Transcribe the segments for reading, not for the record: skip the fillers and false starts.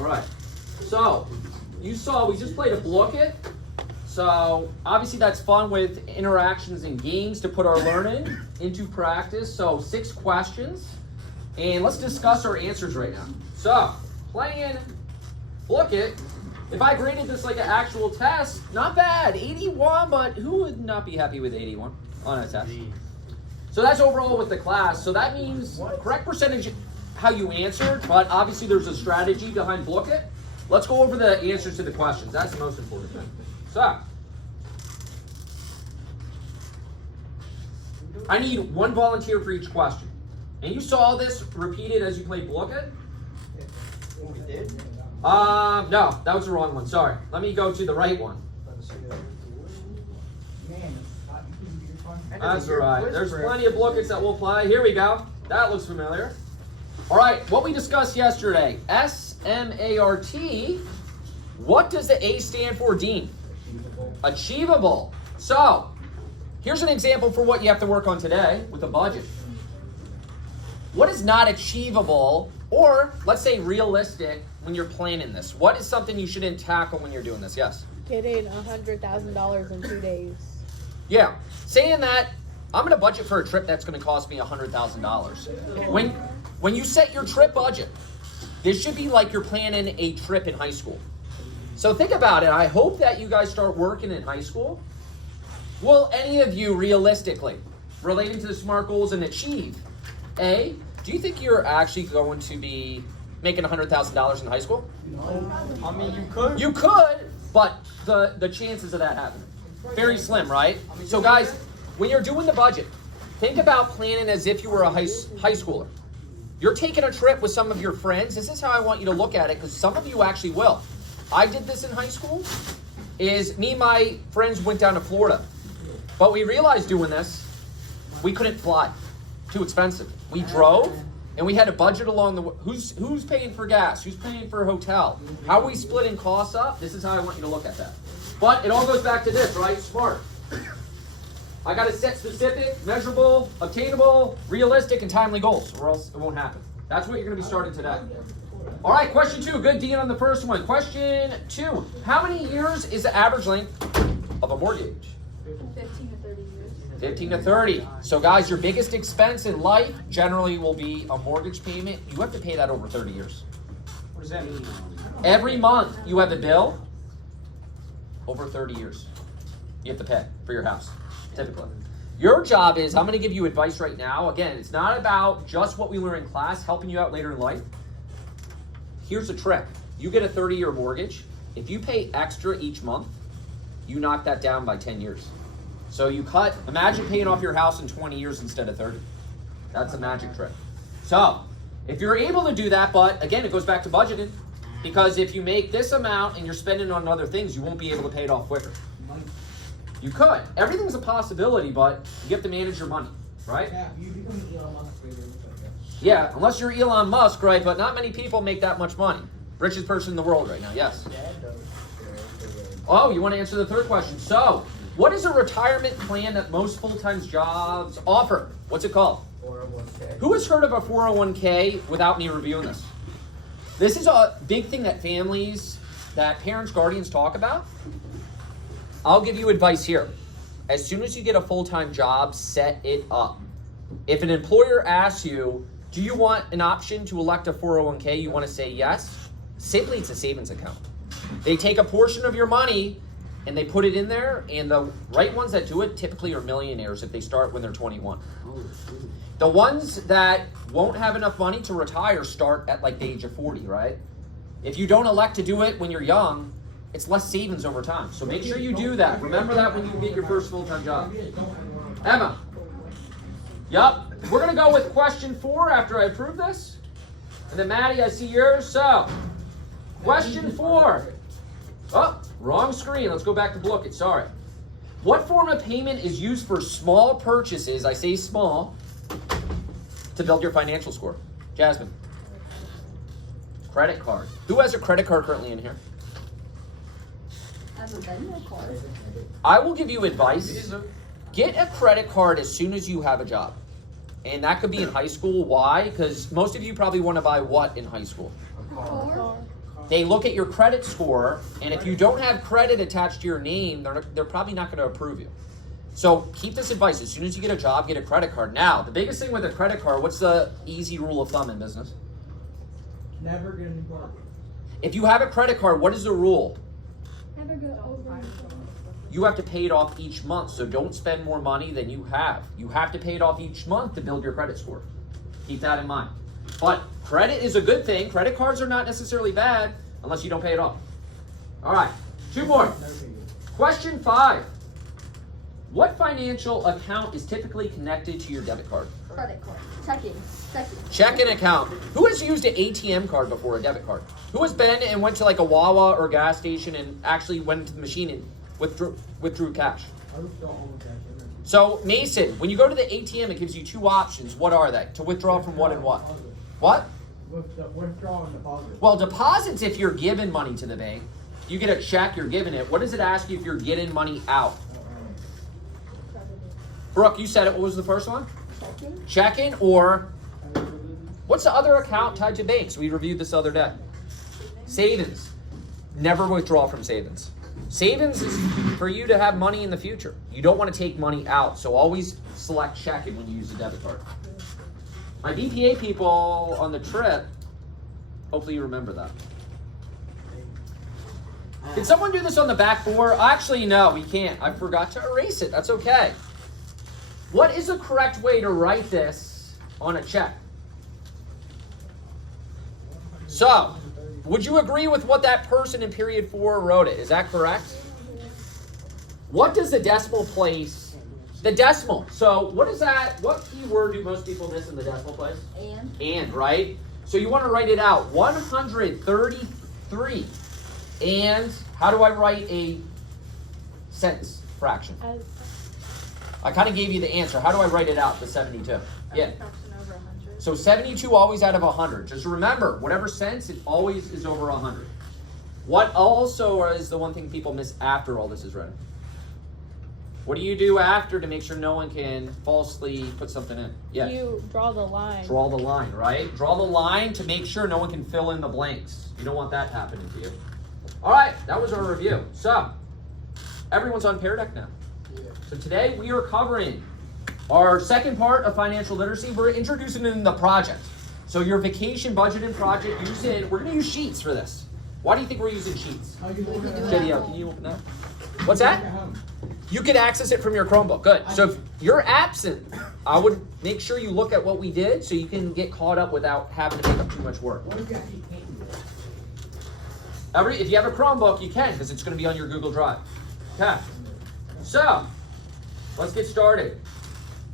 All right. So, you saw we just played a block it. So, obviously that's fun with interactions and games to put our learning into practice. So, 6 questions. And let's discuss our answers right now. So, playing block it. If I graded this like an actual test, not bad. 81, but who would not be happy with 81 on a test? So that's overall with the class. So that means correct percentage how you answered, but obviously there's a strategy behind block it. Let's go over the answers to the questions. That's the most important thing. So, I need 1 volunteer for each question. And you saw this repeated as you played block it? We did? No, that was the wrong one. Sorry. Let me go to the right one. That's all right. There's plenty of blockets that we'll play. Here we go. That looks familiar. All right, what we discussed yesterday, S-M-A-R-T. What does the A stand for, Dean? Achievable. So, here's an example for what you have to work on today with a budget. What is not achievable, or let's say realistic, when you're planning this? What is something you shouldn't tackle when you're doing this? Yes? Getting $100,000 in 2 days. Yeah. Saying that, I'm going to budget for a trip that's going to cost me $100,000. When you set your trip budget, this should be like you're planning a trip in high school. So think about it. I hope that you guys start working in high school. Will any of you realistically, relating to the SMART goals and achieve, A, do you think you're actually going to be making $100,000 in high school? I mean, you could. You could, but the chances of that happening, very slim, right? So guys, when you're doing the budget, think about planning as if you were a high schooler. You're taking a trip with some of your friends. This is how I want you to look at it, because some of you actually will. I did this in high school. Me and my friends went down to Florida. But we realized doing this, we couldn't fly. Too expensive. We drove, and we had a budget along the way. Who's paying for gas? Who's paying for a hotel? How are we splitting costs up? This is how I want you to look at that. But it all goes back to this, right? SMART. I got to set specific, measurable, obtainable, realistic, and timely goals, or else it won't happen. That's what you're going to be starting today. All right, question 2. Good, Dean, on the first one. Question 2. How many years is the average length of a mortgage? 15 to 30 years. 15 to 30. So, guys, your biggest expense in life generally will be a mortgage payment. You have to pay that over 30 years. What does that mean? Every month you have a bill over 30 years. You have to pay for your house. Typically. Your job is, I'm going to give you advice right now. Again, it's not about just what we learn in class, helping you out later in life. Here's the trick. You get a 30-year mortgage. If you pay extra each month, you knock that down by 10 years. So you imagine paying off your house in 20 years instead of 30. That's a magic trick. So, if you're able to do that, but again, it goes back to budgeting. Because if you make this amount and you're spending on other things, you won't be able to pay it off quicker. You could. Everything's a possibility, but you have to manage your money, right? Yeah, you become Elon Musk. Yeah, unless you're Elon Musk, right? But not many people make that much money. Richest person in the world right now, yes. Oh, you want to answer the third question. So, what is a retirement plan that most full-time jobs offer? What's it called? 401k. Who has heard of a 401k without me reviewing this? This is a big thing that parents, guardians talk about. I'll give you advice here. As soon as you get a full-time job, set it up. If an employer asks you, do you want an option to elect a 401k? You want to say yes. Simply, it's a savings account. They take a portion of your money and they put it in there, and the right ones that do it typically are millionaires if they start when they're 21. The ones that won't have enough money to retire start at like the age of 40, right? If you don't elect to do it when you're young, it's less savings over time. So make sure you do that. Remember that when you get your first full-time job. Emma. Yup. We're going to go with question 4 after I approve this. And then Maddie, I see yours. So, question 4. Oh, wrong screen. Let's go back to book it. Sorry. What form of payment is used for small purchases, I say small, to build your financial score? Jasmine. Credit card. Who has a credit card currently in here? As a vendor card. I will give you advice. Get a credit card as soon as you have a job. And that could be in high school. Why? Because most of you probably want to buy what in high school? Car. They look at your credit score, and if you don't have credit attached to your name, they're probably not going to approve you. So keep this advice. As soon as you get a job, get a credit card. Now, the biggest thing with a credit card, what's the easy rule of thumb in business? Never get any more. If you have a credit card, what is the rule? Never go over. You have to pay it off each month, so don't spend more money than you have. You have to pay it off each month to build your credit score. Keep that in mind. But credit is a good thing. Credit cards are not necessarily bad unless you don't pay it off. All right, 2 more. Question 5. What financial account is typically connected to your debit card? Credit card. Checking. Checking account. Who has used an ATM card before, a debit card? Who has been and went to like a Wawa or gas station and actually went into the machine and withdrew cash? So, Mason, when you go to the ATM, it gives you 2 options. What are they? To withdraw from what and what? What? Withdraw and deposit. Well, deposits if you're giving money to the bank. You get a check, you're giving it. What does it ask you if you're getting money out? Brooke, you said it. What was the first one? Checking. Checking, or what's the other account tied to banks? We reviewed this other day. Savings. Never withdraw from savings. Savings is for you to have money in the future. You don't want to take money out, so always select checking when you use a debit card. My BPA people on the trip, hopefully you remember that. Can someone do this on the back board? Actually, no, we can't. I forgot to erase it. That's okay. What is the correct way to write this on a check? So, would you agree with what that person in period 4 wrote it? Is that correct? What does the decimal place? The decimal. So, what is that? What key word do most people miss in the decimal place? And, right? So, you want to write it out. 133. And, how do I write a cents fraction? I kind of gave you the answer. How do I write it out, the 72? Yeah. So 72 always out of 100. Just remember, whatever cents, it always is over 100. What also is the one thing people miss after all this is ready? What do you do after to make sure no one can falsely put something in? Yes. You draw the line. Draw the line, right? Draw the line to make sure no one can fill in the blanks. You don't want that happening to you. All right, that was our review. So, everyone's on Pear Deck now. So today we are covering our second part of financial literacy. We're introducing in the project. So your vacation budgeting project, we're going to use sheets for this. Why do you think we're using sheets? JDL, can you open that? What's that? You can access it from your Chromebook. Good. So if you're absent, I would make sure you look at what we did so you can get caught up without having to make up too much work. If you have a Chromebook, you can because it's going to be on your Google Drive. Okay. So, let's get started.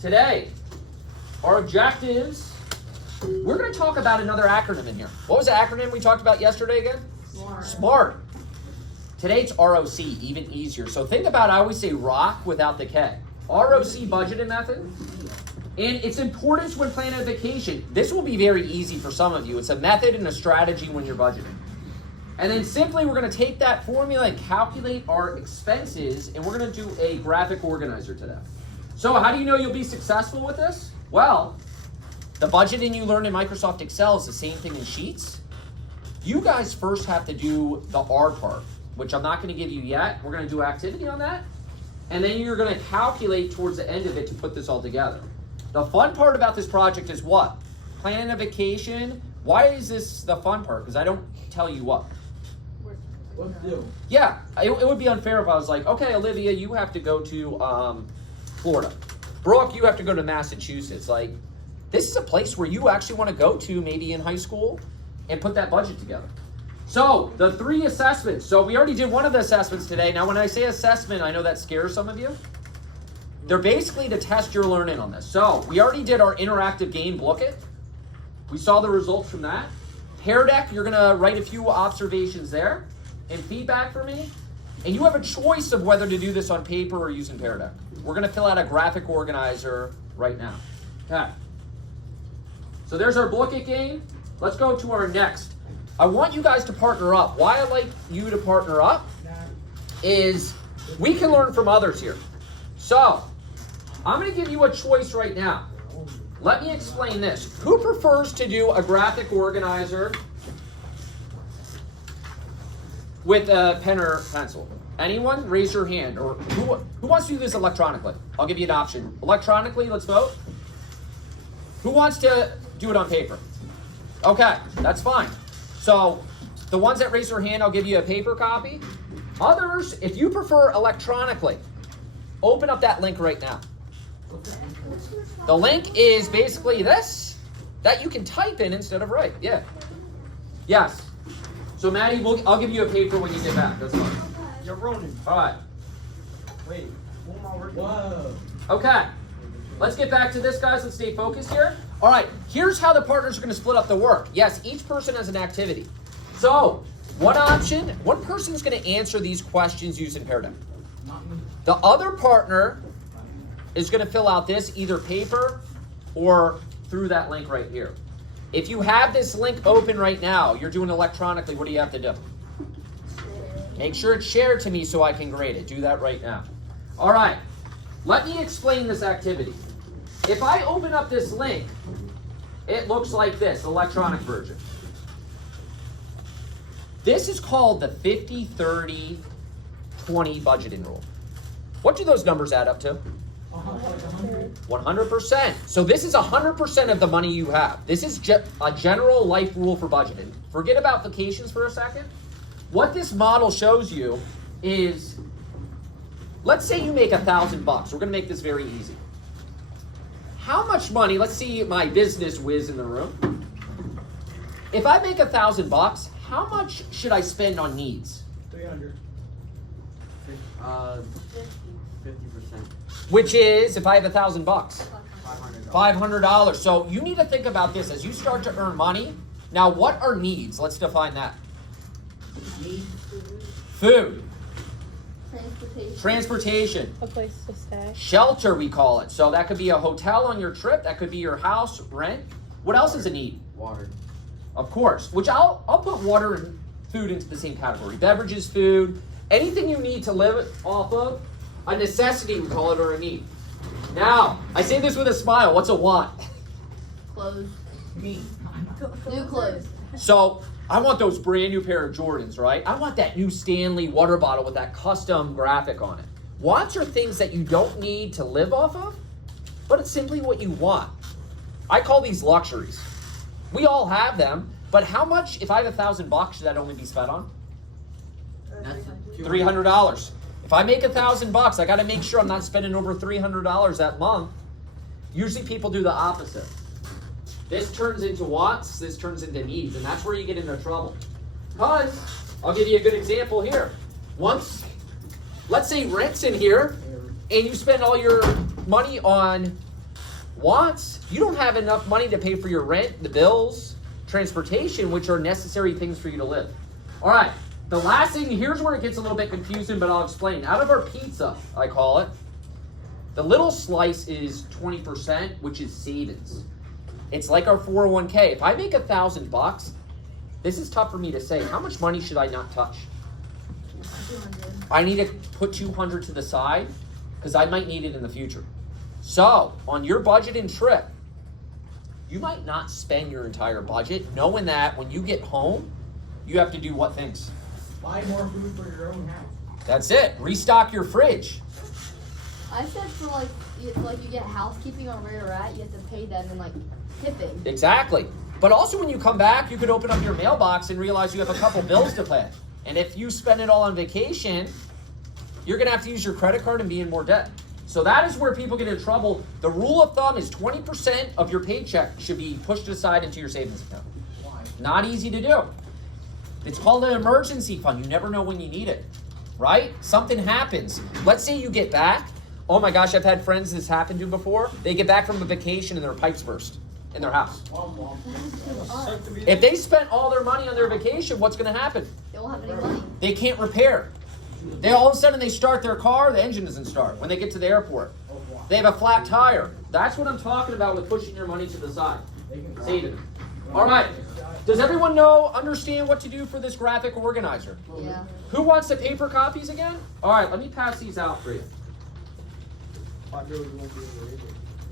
Today, our objectives, we're going to talk about another acronym in here. What was the acronym we talked about yesterday again? SMART. Today it's ROC, even easier. So think about, I always say ROC without the K. ROC budgeting method. And its importance when planning a vacation. This will be very easy for some of you. It's a method and a strategy when you're budgeting. And then simply we're going to take that formula and calculate our expenses, and we're going to do a graphic organizer today. So how do you know you'll be successful with this? Well, the budgeting you learned in Microsoft Excel is the same thing in Sheets. You guys first have to do the R part, which I'm not going to give you yet. We're going to do activity on that. And then you're going to calculate towards the end of it to put this all together. The fun part about this project is what? Planning a vacation. Why is this the fun part? Because I don't tell you what. Let's do. Yeah, it would be unfair if I was like, okay, Olivia, you have to go to Florida. Brooke, you have to go to Massachusetts. Like, this is a place where you actually want to go to maybe in high school and put that budget together. So, the 3 assessments. So, we already did one of the assessments today. Now, when I say assessment, I know that scares some of you. They're basically to test your learning on this. So, we already did our interactive game, Look It. We saw the results from that. Pear Deck, you're going to write a few observations there and feedback for me. And you have a choice of whether to do this on paper or using Pear Deck. We're going to fill out a graphic organizer right now. Okay. So there's our Look It game. Let's go to our next. I want you guys to partner up. Why I like you to partner up is we can learn from others here. So I'm going to give you a choice right now. Let me explain this. Who prefers to do a graphic organizer with a pen or pencil? Anyone? Raise your hand. Or who wants to do this electronically? I'll give you an option. Electronically, let's vote. Who wants to do it on paper? Okay, that's fine. So the ones that raise their hand, I'll give you a paper copy. Others, if you prefer electronically, open up that link right now. The link is basically this, that you can type in instead of write. Yeah. Yes. So Maddie, I'll give you a paper when you get back. That's fine. You're running. All right. Wait. Whoa. Okay. Let's get back to this, guys. Let's stay focused here. All right. Here's how the partners are going to split up the work. Yes, each person has an activity. So one option, one person's going to answer these questions using Paradigm. The other partner is going to fill out this either paper or through that link right here. If you have this link open right now, you're doing electronically, what do you have to do? Make sure it's shared to me so I can grade it. Do that right now. All right. Let me explain this activity. If I open up this link, it looks like this, electronic version. This is called the 50-30-20 budgeting rule. What do those numbers add up to? 100%. So this is 100% of the money you have. This is a general life rule for budgeting. Forget about vacations for a second. What this model shows you is, let's say you make $1,000 bucks. We're going to make this very easy. How much money, let's see my business whiz in the room. If I make $1,000 bucks, how much should I spend on needs? 300. 50%. Which is, if I have $1,000 bucks, $500. $500. So you need to think about this as you start to earn money. Now, what are needs? Let's define that. Food. Transportation. A place to stay. Shelter, we call it. So that could be a hotel on your trip. That could be your house, rent. What else is a need? Water. Of course. Which I'll put water and food into the same category. Beverages, food, anything you need to live off of. A necessity, we call it, or a need. Now, I say this with a smile. What's a want? Clothes. Me. New clothes. So I want those brand new pair of Jordans, right? I want that new Stanley water bottle with that custom graphic on it. Wants are things that you don't need to live off of, but it's simply what you want. I call these luxuries. We all have them, but how much, if I have $1,000 bucks, should that only be spent on? $300. If I make $1,000 bucks, I got to make sure I'm not spending over $300 that month. Usually people do the opposite. This turns into wants, this turns into needs, and that's where you get into trouble. Because, I'll give you a good example here. Once, let's say rent's in here, and you spend all your money on wants, you don't have enough money to pay for your rent, the bills, transportation, which are necessary things for you to live. All right, the last thing, here's where it gets a little bit confusing, but I'll explain. Out of our pizza, I call it, the little slice is 20%, which is savings. It's like our 401k. If I make $1,000 bucks, this is tough for me to say. How much money should I not touch? 200. I need to put 200 to the side because I might need it in the future. So, on your budget and trip, you might not spend your entire budget, knowing that when you get home, you have to do what things? Buy more food for your own house. That's it. Restock your fridge. I said for like you get housekeeping on where you're at, you have to pay them and like tipping. Exactly. But also when you come back, you could open up your mailbox and realize you have a couple bills to pay. And if you spend it all on vacation, you're going to have to use your credit card and be in more debt. So that is where people get in trouble. The rule of thumb is 20% of your paycheck should be pushed aside into your savings account. Why? Not easy to do. It's called an emergency fund. You never know when you need it, right? Something happens. Let's say you get back. Oh my gosh, I've had friends this happened to before. They get back from a vacation and their pipes burst in their house. If they spent all their money on their vacation, what's going to happen? They won't have any money. They can't repair. They all of a sudden they start their car, the engine doesn't start when they get to the airport. They have a flat tire. That's what I'm talking about with pushing your money to the side. Saving. All right. Does everyone understand what to do for this graphic organizer? Yeah. Who wants the paper copies again? All right, let me pass these out for you.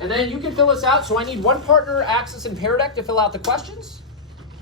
And then you can fill this out. So I need one partner, Access and Pear Deck, to fill out the questions.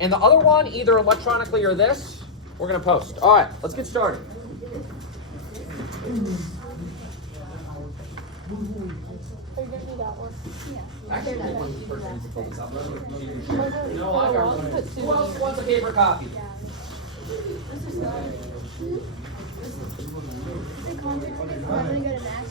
And the other one, either electronically or this, We're gonna post. All right, let's get started. Are you gonna do that one? Actually, I want this person to pull this up. No, I got one. Who else wants a paper copy? The concert tickets, I'm gonna go to Max.